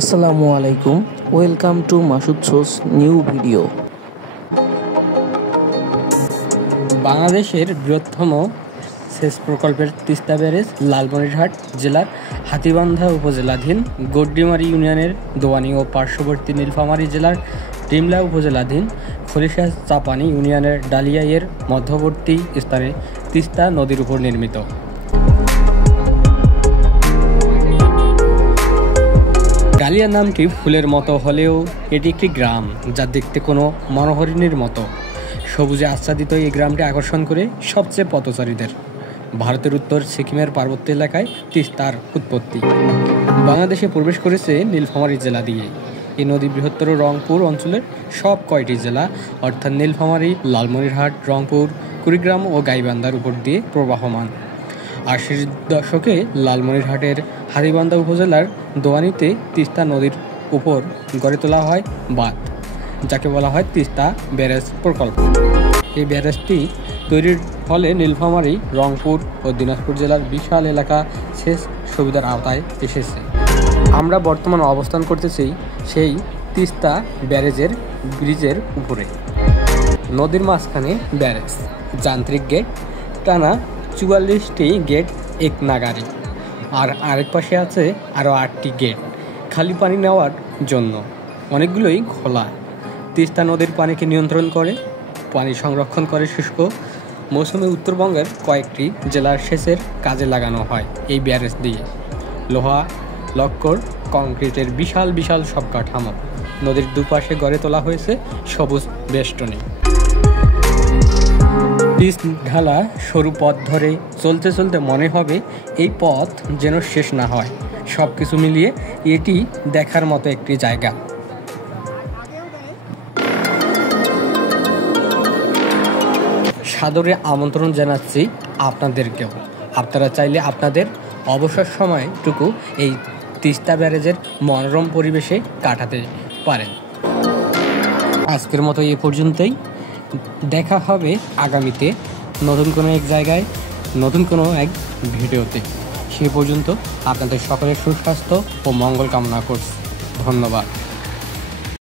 আসসালামু আলাইকুম, welcome to Masud sows new video. বাংলাদেশের বৃহত্তম সেচ প্রকল্পের তিস্তা ব্যারেজ লালমনিরহাট জেলার হাতীবান্ধা উপজেলাধীন গড্ডিমারি ইউনিয়নের দোয়ানী ও পার্শ্ববর্তী নীলফামারী জেলার ডিমলা উপজেলাধীন খলিশা চাপানি ইউনিয়নের ডালিয়া-এর মধ্যবর্তী স্থানে তিস্তা নদীর উপর নির্মিত। ডালিয়া নামটি ফুলের মতো হলেও এটি একটি গ্রাম যা দেখতে কোনো মনোহরিণীর মতো। সবুজে আচ্ছাদিত এই গ্রামটি আকর্ষণ করে সবচেয়ে পথচারীদের। ভারতের উত্তর সিকিমের পার্বত্য এলাকায় তিস্তার উৎপত্তি। বাংলাদেশে প্রবেশ করেছে নীলফামারী জেলা দিয়ে। এই নদী বৃহত্তর রংপুর অঞ্চলের সব কয়টি জেলা অর্থাৎ নীলফামারী, লালমনিরহাট, রংপুর, কুড়িগ্রাম ও গাইবান্ধার উপর দিয়ে প্রবাহমান। ৮০ দশকে লালমনিরহাটের হাতীবান্ধা উপজেলার দোয়ানীতে তিস্তা নদীর উপর গড়ে তোলা হয় বাঁধ, যাকে বলা হয় তিস্তা ব্যারেজ প্রকল্প। এই ব্যারেজটি তৈরির ফলে নীলফামারী, রংপুর ও দিনাজপুর জেলার বিশাল এলাকা সেচ সুবিধার আওতায় এসেছে। আমরা বর্তমানে অবস্থান করতেছি সেই তিস্তা ব্যারেজের ব্রিজের উপরে। নদীর মাঝখানে ব্যারেজ, যান্ত্রিক গেট, টানা ৪৪টি গেট এক নাগারে, আর আরেক পাশে আছে আরও ৮টি গেট খালি পানি নেওয়ার জন্য। অনেকগুলোই খোলা। তিস্তা নদীর পানিকে নিয়ন্ত্রণ করে, পানি সংরক্ষণ করে শুষ্ক মৌসুমে উত্তরবঙ্গের কয়েকটি জেলার সেচের কাজে লাগানো হয় এই ব্যারেজ দিয়ে। লোহা, লক্কর, কংক্রিটের বিশাল বিশাল সব কাঠামো নদীর দুপাশে গড়ে তোলা হয়েছে সবুজ বেষ্টনী। পিচ ঢালা সরু পথ ধরে চলতে চলতে মনে হবে এই পথ যেন শেষ না হয়। সব কিছু মিলিয়ে এটি দেখার মতো একটি জায়গা। সাদরে আমন্ত্রণ জানাচ্ছি আপনাদেরকেও। আপনারা চাইলে আপনাদের অবসর সময়টুকু এই তিস্তা ব্যারেজের মনোরম পরিবেশে কাটাতে পারেন। আজকের মতো এ পর্যন্তই। দেখা হবে আগামীতে নতুন কোনো এক জায়গায়, নতুন কোনো এক ভিডিওতে। সে পর্যন্ত আপনাদের সকলের সুস্বাস্থ্য ও মঙ্গল কামনা করছি। ধন্যবাদ।